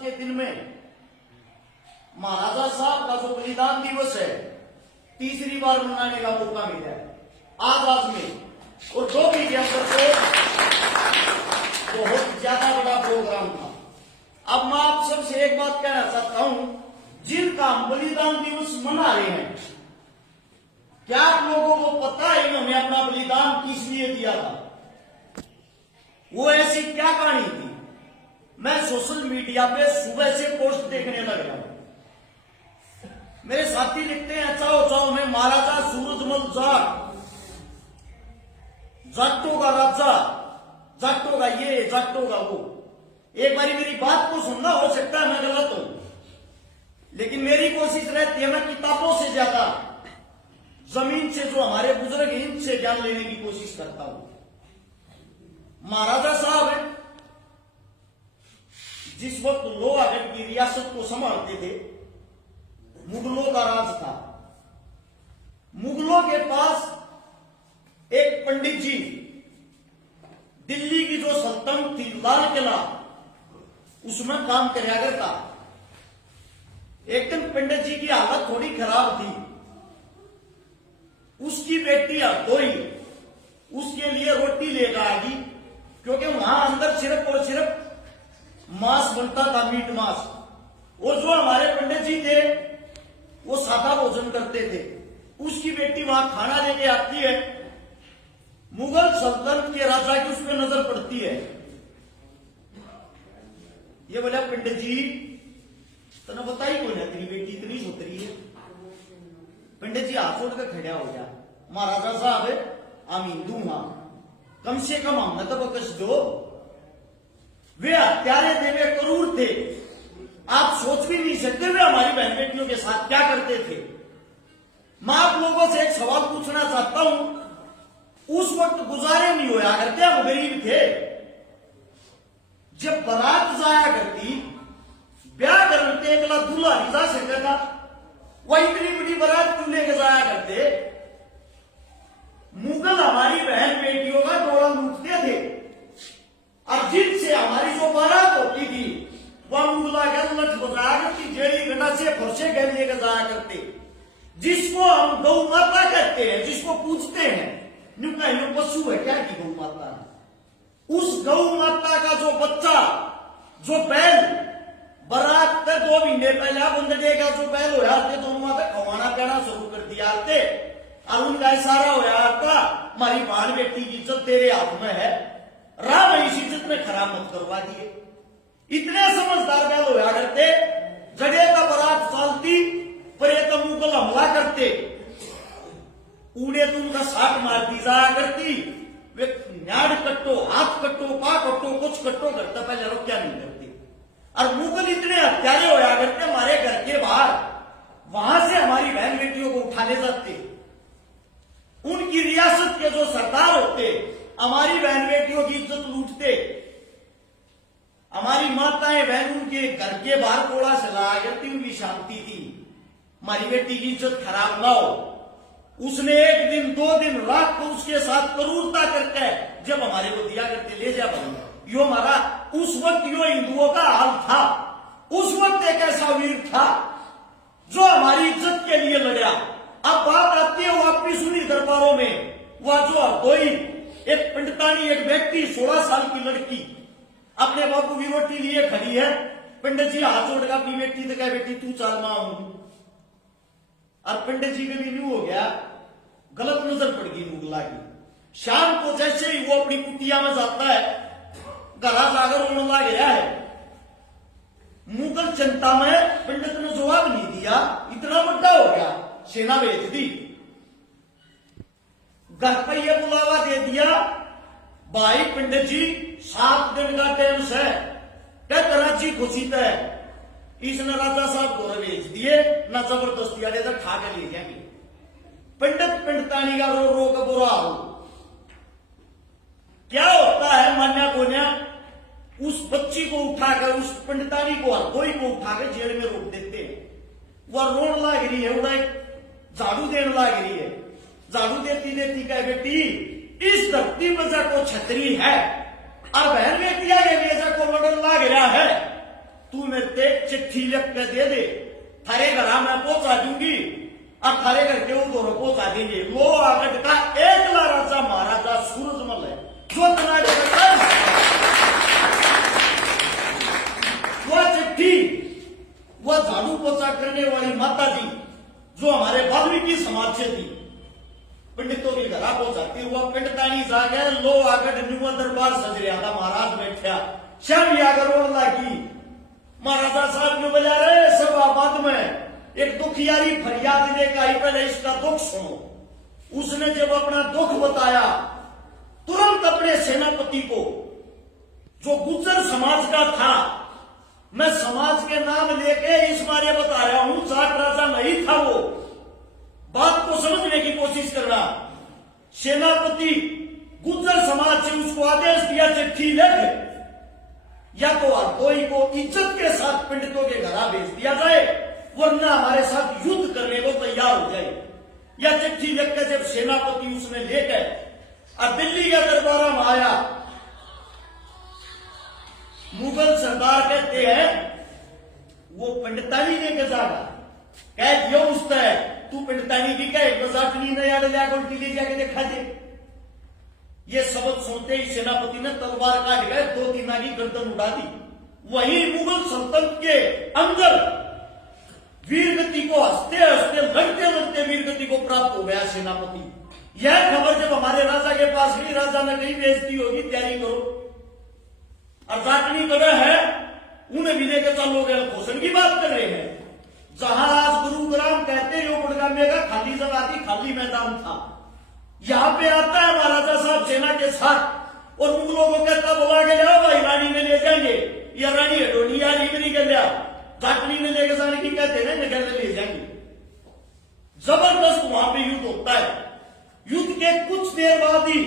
के दिन में महाराजा साहब का जो बलिदान दिवस है तीसरी बार मनाने का मौका मिला है आजाद में, और जो भी अंदर को बहुत ज्यादा बड़ा प्रोग्राम था। अब मैं आप सबसे एक बात कहना चाहता हूं, जिनका हम बलिदान दिवस मना रहे हैं, क्या आप लोगों को पता है इन्होंने अपना बलिदान किस लिए दिया था? वो ऐसी क्या कहानी थी? मैं सोशल मीडिया पे सुबह से पोस्ट देखने लग रहा हूं। मेरे साथी लिखते हैं चाओ चाओ में महाराजा सूरजमल जाट, जाटों का राजा, जाटों का ये, जाटों का वो। एक बारी मेरी बात को सुनना, हो सकता है मैं गलत हूं, लेकिन मेरी कोशिश रहती है मैं किताबों से ज्यादा जमीन से जो हमारे बुजुर्ग हैं इनसे ज्ञान लेने की कोशिश करता हूं। महाराजा साहब जिस वक्त लोहागढ़ की रियासत को संभालते थे, मुगलों का राज था। मुगलों के पास एक पंडित जी, दिल्ली की जो सल्तनत थी लाल किला, उसमें काम करया करता। एक दिन पंडित जी की हालत थोड़ी खराब थी, उसकी बेटी हरदोई उसके लिए रोटी लेकर आएगी, क्योंकि वहां अंदर सिर्फ और सिर्फ मांस बनता था, मीट मांस। और जो हमारे पंडित जी थे वो सादा भोजन करते थे। उसकी बेटी वहां खाना लेके आती है, मुगल सल्तनत के राजा की उस पर नजर पड़ती है। ये बोला पंडित जी तने बताई कौन है तेरी बेटी इतनी सुतरी है? पंडित जी हाथ जोड़ कर खड़ा हो गया, महाराजा साहब हम हिंदू हां, कम से कम हमें तो बकस दो। वे हत्यारे देवे क्रूर थे, आप सोच भी नहीं सकते वे हमारी बहन बेटियों के साथ क्या करते थे। मैं आप लोगों से एक सवाल पूछना चाहता हूं, उस वक्त गुजारे नहीं होया करते, हम गरीब थे। जब बारात जाया करती, ब्याह करते अगला दूल्हा नहीं जा सकता था, वह इतनी बड़ी बारात क्यों लेके जाया करते? मुगल हमारी बहन बेटियों का डोला लूटते थे, और जिनसे हमारी जो बारात होती थी वह मुगला के लठ बजाया करती, जेड़ी गना से फरसे गए लेकर जाया करते। जिसको हम गौ माता कहते हैं, जिसको पूजते हैं, न्यू पशु है क्या की गौ माता? उस गौ माता का जो बच्चा, जो बैल बारात के 2 महीने पहले बुंदे का जो बैल हो जाते, दोनों पे खवाना पीना शुरू कर दिया थे, और उनका इशारा हो जाता हमारी बहन बेटी की इज्जत तेरे हाथ में है, राम इस इज्जत में खराब मत करवा दिए। इतने समझदार बैल होया करते, जगह का बारात चलती पर ये तो मुगल हमला करते, उन्हें तुम का साथ मार दी जाया करती। वे न्याड़ कट्टो, हाथ कट्टो, पा कट्टो, कुछ कट्टो करता, पहले लोग क्या नहीं करते। और मुगल इतने हत्यारे होया करते, हमारे घर के बाहर वहां से हमारी बहन बेटियों को उठा ले जाते। उनकी रियासत के जो सरदार होते हमारी बहन बेटियों की इज्जत लूटते। हमारी माताएं बहन उनके घर के बाहर कोड़ा से लाया करती, उनकी शांति थी, हमारी बेटी की इज्जत खराब ना हो। उसने 1 दिन 2 दिन रात को उसके साथ क्रूरता करके जब हमारे को दिया करते, ले जा भाई, यो हमारा उस वक्त यो हिंदुओं का हाल था। उस वक्त एक ऐसा वीर था जो हमारी इज्जत के लिए लड़ा। अब बात आती है वापिस सुनी दरबारों में, वह जो हरदोई एक पंडितानी, एक व्यक्ति 16 साल की लड़की अपने बापू की रोटी लिए खड़ी है, पंडित जी हाथ जोड़ अपनी बेटी तो कह बेटी तू चाल मां हूं। और पंडित जी के भी न्यू हो गया, गलत नजर पड़ गई मुगला की। शाम को जैसे ही वो अपनी कुटिया में जाता है, घरा जाकर रोने लग गया है। मुगल जनता में पंडित ने जवाब नहीं दिया, इतना बड़ा हो गया, सेना भेज दी, घर पर यह बुलावा दे दिया, भाई पंडित जी 7 दिन का टाइम से कराची खुशी तय। इसने राजा साहब को भेज दिए, ना जबरदस्ती आने तक खा के ले जाएंगे। पंडित पंडितानी का रो रो का बुरा हो। क्या होता है मान्या कोन्या, उस बच्ची को उठाकर, उस पंडितानी को, हरदोई को उठाकर जेल में रोक देते हैं। वह रोन लाग रही है, उड़ा झाड़ू देने लाग रही है, झाड़ू देती देती कह बेटी इस धरती पर को छतरी है, और बहन बेटिया के बेजा को लड़न लाग रहा है, तू मेरे ते चिट्ठी लिख के दे दे, थारे घर मैं पहुंचा दूंगी और थारे घर के उधर पहुंचा देंगे। लोहागढ़ का एकला राजा महाराजा सूरजमल है जो तना करता है। वह चिट्ठी वह झाड़ू पोछा करने वाली माता जी जो हमारे वाल्मीकि समाज से थी, पंडितों के घर पहुंचाती हुआ पिंडतानी जागे लोहागढ़ न्यू दरबार सज रहा था। महाराज बैठा श्याम यागर की महाराजा साहब ने बजा रहे सभाबाद में एक दुखियारी फरियाद लेकर आई, पहले इसका दुख सुनो। उसने जब अपना दुख बताया तुरंत अपने सेनापति को जो गुज्जर समाज का था, मैं समाज के नाम लेके इस बारे बता रहा हूं, जाट राजा नहीं था वो, बात को समझने की कोशिश करना। सेनापति गुज्जर समाज से उसको आदेश दिया चिट्ठी लिख या तो कोई को इज्जत के साथ पंडितों के घर भेज दिया जाए वरना हमारे साथ युद्ध करने को तैयार हो जाए। या चिट्ठी लिखकर जब सेनापति उसने लेकर और दिल्ली के दरबार में आया, मुगल सरदार कहते हैं वो पंडितानी ने जागा कह दियो उसने तू पंडितानी भी कहे बजाटनी ने याद लिया उल्टी ले जाके देखा दे। ये सबक सुनते ही सेनापति ने तलवार काट गए, 2-3 की गर्दन उड़ा दी। वहीं मुगल सल्तनत के अंदर वीरगति को हंसते हंसते लड़ते लड़ते वीरगति को प्राप्त हो गया सेनापति। यह खबर जब हमारे राजा के पास गई, राजा ने कही बेइज्जती होगी, तैयारी करो। और जाटनी कदर है उन्हें भी लेकर चलोगे, घोषण की बात कर रहे हैं। जहां आज गुरुग्राम कहते हो गुड़गामे का खाली जगह थी, खाली मैदान था, यहां पे आता है महाराजा साहब सेना के साथ और मुगलों को कहता बुला के जाओ भाई रानी में ले जाएंगे, या रानी हटोनी या रीमरी के लिया जाटनी ने लेके जाने की कहते हैं निकल ले जाएंगे। जबरदस्त वहां पे युद्ध होता है। युद्ध के कुछ देर बाद ही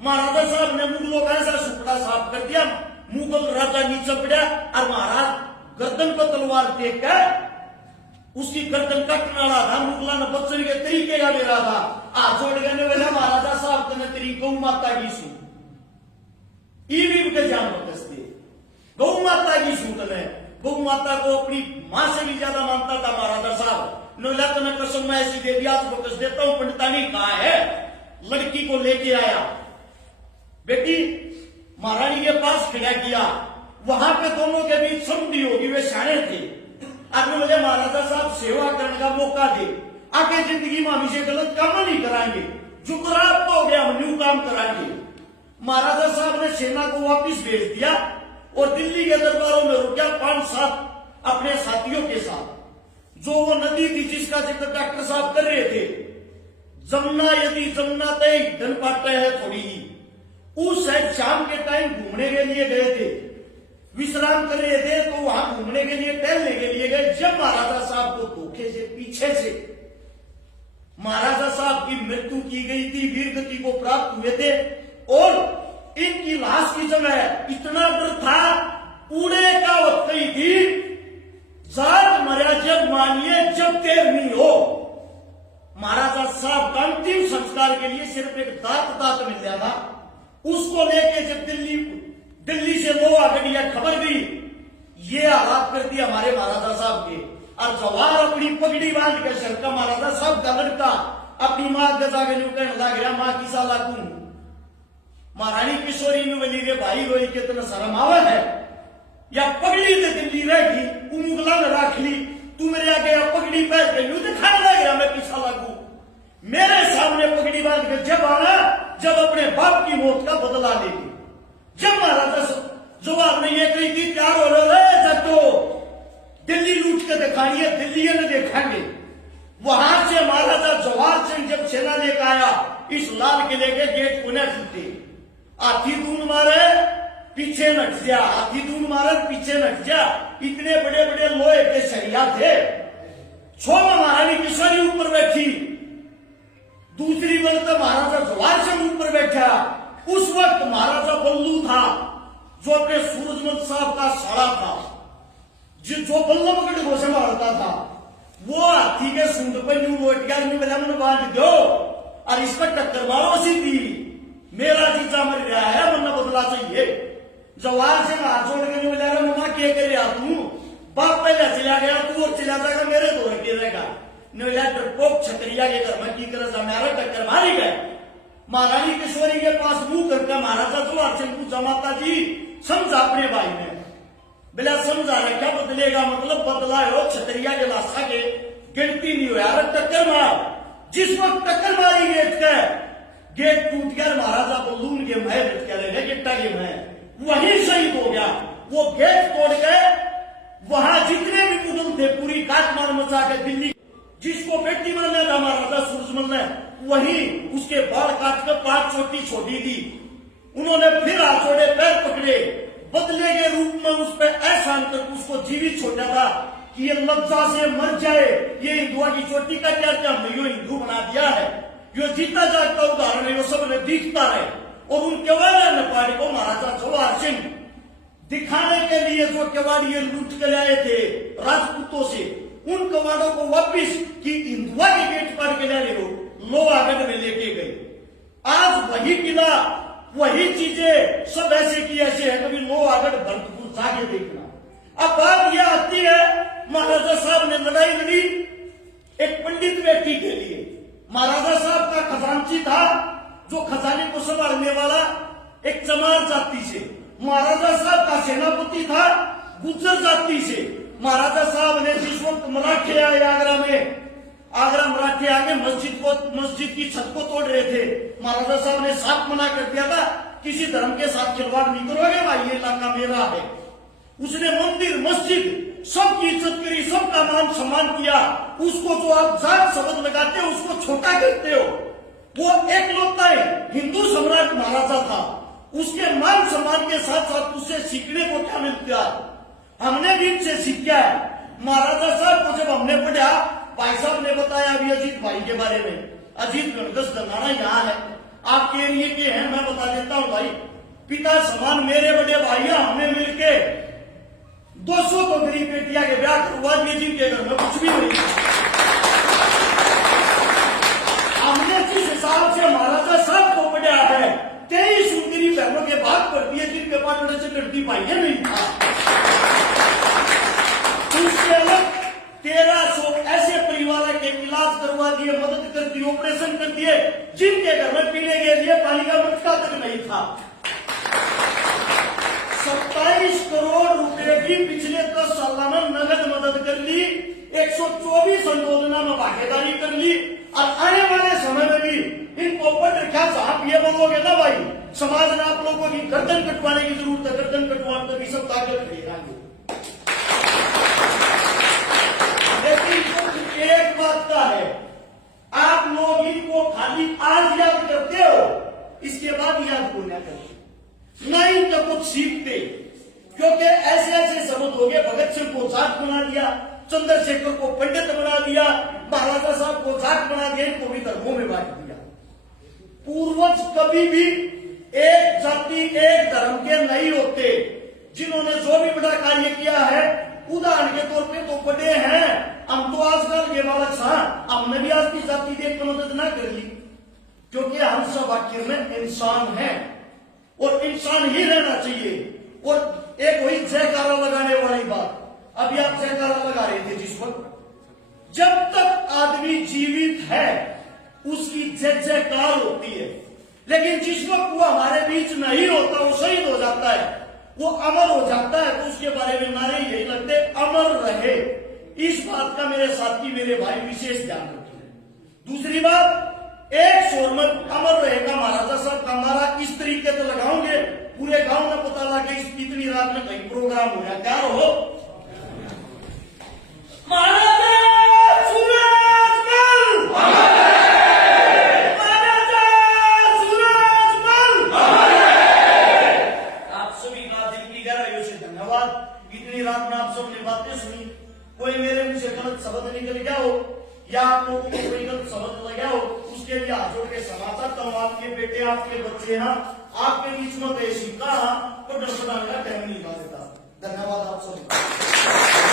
महाराजा साहब ने मुगलों का ऐसा सुपड़ा साफ कर दिया, मुगल राजा नीचे पड़ा और महाराज गर्दन पर तलवार टेक कर उसकी गर्दन कटने वाला था। मुगला ने बच्चन के तरीके का दे रहा था, हाथ जोड़ करने वाला महाराजा साहब ने तेरी गौ माता की सू ईवी के जान बकसते गौ माता की सूत ने गौ माता को अपनी मां से भी ज्यादा मानता था महाराजा साहब। नोला तो मैं कसम मैं ऐसी दे दिया तो बकस देता हूं। पंडितानी कहा है लड़की को लेके आया, बेटी महारानी के पास खड़ा किया, वहां पे दोनों के बीच संधि होगी, वे सारे थे। आगे मुझे महाराजा साहब सेवा करने का मौका दे, आगे जिंदगी में हम इसे गलत काम नहीं कराएंगे, जो खराब तो हो गया हम न्यू काम कराएंगे। महाराजा साहब ने सेना को वापिस भेज दिया और दिल्ली के दरबारों में रुक गया 5-7 अपने साथियों के साथ। जो वो नदी थी जिसका जिक्र डॉक्टर साहब कर रहे थे, जमुना यदि जमुना तय धन पाते है थोड़ी ही, उस शायद शाम के टाइम घूमने के लिए गए थे, विश्राम कर रहे थे तो वहां घूमने के लिए टहलने के लिए गए। जब महाराजा साहब को धोखे से पीछे से महाराजा साहब की मृत्यु की गई थी, वीरगति को प्राप्त हुए थे और इनकी लाश की जगह इतना डर था, उड़े का वक्त ही थी, जात मर्या जब मानिए जब देर नहीं हो। महाराजा साहब का अंतिम संस्कार के लिए सिर्फ एक दात मिल गया था, उसको लेके जब दिल्ली से लोहागढ़ खबर गई, ये हालात कर दिया हमारे महाराजा साहब के। और जवार अपनी पगड़ी बांध के सर का महाराजा साहब का लड़का अपनी मां गजा के कहने लग गया, मां की साला तू महारानी किशोरी ने बोली रे भाई रोई कितना शर्म आवत है, या पगड़ी तो दिल्ली रहेगी मुगला ने रख ली, तू मेरे आगे पगड़ी पहन के यूं दिखाने लग गया मैं पीछा लागू। मेरे सामने पगड़ी बांध के जब आना जब अपने बाप की मौत का बदला लेगी। जब महाराजा जवाब नहीं है कही थी तैयार हो रहे जब तो दिल्ली लूट के दिखाइए, दिल्ली ने देखेंगे। वहां से महाराजा जवाहर सिंह जब सेना लेकर आया इस लाल किले के गेट पुनः टूटे, हाथी दून मारे पीछे नट जा, हाथी दून मारे पीछे नट जा, इतने बड़े बड़े लोहे के सरिया थे। छोमा महारानी किशोरी ऊपर बैठी, दूसरी बल महाराजा जवाहर सिंह ऊपर बैठा। उस वक्त महाराजा बल्लू था जो अपने सूरजमल साहब का साड़ा था, जो बल्लभगढ़ को संभालता था, वो हाथी के सूंड पर यूं लोट गया, मन बांध दो और इसका टक्कर मारो सीधी, मेरा जीजा मर गया है वरना बदला चाहिए। जवाहर सिंह हाथ जोड़ के बोला मम्मा क्या कर रहा तू, बाप पहले चला गया, तू और चला जाएगा, मेरे दो लड़के रहेगा। नोला डरपोक छतरिया के घर में की तरह मेरा टक्कर मारी गए। महारानी किशोरी के पास मुंह करके महाराजा जोहार सिंह पूछा, माता जी समझा अपने भाई ने। बिला समझा रहे क्या बदलेगा, मतलब बदला हो छतरिया के लाशा के गिनती नहीं हुआ, टक्कर मार। जिस वक्त टक्कर मारी गेट टूट गया, महाराजा बल्लून के महल रहे गिट्टा के महल, वहीं शहीद हो गया। वो गेट तोड़ गए, वहां जितने भी मुगल थे पूरी काटमार मचा के दिल्ली, जिसको बेटी मारना था महाराजा सूरजमल ने, वहीं उसके बाल काट कर 5 चोटी छोड़ी थी। उन्होंने फिर हाथ जोड़े, पैर पकड़े, बदले के रूप में उस पर एहसान करके उसको जीवित छोड़ा था कि ये लज्जा से मर जाए। ये हिंदुआ की चोटी का क्या क्या हमने यो हिंदू बना दिया है, यो जीता जागता उदाहरण है, यो सब ने दिखता है। और उन केवाड़िया नेपाड़ी को महाराजा जोहार सिंह दिखाने के लिए जो केवाड़िए लूट के लाए थे राजपूतों से, उन कवाड़ों को वापिस की हिंदुआ के गेट पर के लाए हो लोहागढ़ में लेके गए। आज वही किला, वही चीजें सब ऐसे की ऐसे है, कभी लोहागढ़ भरतपुर जाके देखना। अब बात यह आती है, महाराजा साहब ने लड़ाई लड़ी एक पंडित व्यक्ति के लिए। महाराजा साहब का खजांची था, जो खजाने को संभालने वाला एक चमार जाति से। महाराजा साहब का सेनापति था गुज्जर जाति से। महाराजा साहब ने जिस वक्त मराठे आए आगरा में, आगरा मराठे आगे मस्जिद की छत को तोड़ रहे थे, महाराजा साहब ने साफ मना कर दिया था, किसी धर्म के साथ खिलवाड़ नहीं करोगे भाई, ये इलाका मेरा है। उसने मंदिर मस्जिद सबकी इज्जत करी, सबका मान सम्मान किया। उसको जो आप जात शब्द लगाते हो उसको छोटा करते हो। वो एक लौता हिंदू सम्राट महाराजा था, उसके मान सम्मान के साथ साथ उससे सीखने को क्या मिलता है, हमने भी इनसे सीखा है। महाराजा साहब को जब हमने पढ़ा, भाई साहब ने बताया अभी अजीत भाई के बारे में, अजीत गणगस दंगाना यहाँ है, आपके एरिए के हैं, मैं बता देता हूँ भाई। पिता समान मेरे बड़े भाइया, हमने मिलके 200 को गरीब बेटिया के ब्याह करवा दिए जिनके घर में कुछ भी नहीं। हमने जिस हिसाब से महाराजा साहब को पढ़ा है, 23 सुंदरी बहनों के बात पढ़ती है जिनके पास बड़े से लड़की भाइया नहीं था। उसके अलग 1300 ऐसे परिवार के इलाज करवा दिए, मदद कर दी, ऑपरेशन कर दिए जिनके घर में पीने के लिए पानी का मटका तक नहीं था। 27 करोड़ रुपए की पिछले 10 साल में नगद मदद कर ली, 124 संशोधना में भागीदारी कर ली। और आने वाले समय में भी इनको पढ़ रखा, आप ये बोलोगे ना भाई समाज ने आप लोगों की गर्दन कटवाने की जरूरत है, गर्दन कटवाने भी सब ताकत रहेगा। लेकिन एक बात का है, आप लोग इनको खाली आज याद करते हो, इसके बाद याद को न करते, नहीं तो कुछ सीखते। क्योंकि ऐसे ऐसे शब्द हो गए, भगत सिंह को जाट बना दिया, चंद्रशेखर को पंडित बना दिया, महाराजा साहब को जाट बना दिया, इनको भी धर्मों में बांट दिया। पूर्वज कभी भी एक जाति एक धर्म के नहीं होते। जिन्होंने जो भी बड़ा कार्य किया है, उदाहरण के तौर पे तो बड़े हैं, हम तो आजकल के बालक साहब, हमने भी आज की जाति देख कर मदद ना कर ली, क्योंकि हम सब आखिर में इंसान हैं और इंसान ही रहना चाहिए। और एक वही जयकारा लगाने वाली बात, अभी आप जयकारा लगा रहे थे जिस वक्त, जब तक आदमी जीवित है उसकी जय जयकार होती है, लेकिन जिस वक्त वो हमारे बीच नहीं होता, वो शहीद हो जाता है, वो अमर हो जाता है, तो उसके बारे में नारे यही लगते, अमर रहे। इस बात का मेरे साथी मेरे भाई विशेष ध्यान रखिए। दूसरी बात, एक स्वर में अमर रहेगा महाराजा साहब का नारा इस तरीके से लगाओगे, पूरे गांव में पता लगे इतनी रात में कहीं प्रोग्राम हो गया, क्या हो महाराजा सूरजमल, महाराजा सूरजमल। आप सभी का दिल की गहराइयों से धन्यवाद। इतनी रात में आप सबने बातें सुनी, कोई मेरे मुंह से गलत शब्द निकल गया हो या आप लोगों को कोई गलत शब्द लगा हो, उसके लिए हाथ जोड़ के क्षमा चाहता हूं। आपके बेटे आपके बच्चे हैं, आपके बीच में तो ऐसी कहा तो डर का टाइम नहीं देता। धन्यवाद आप सभी।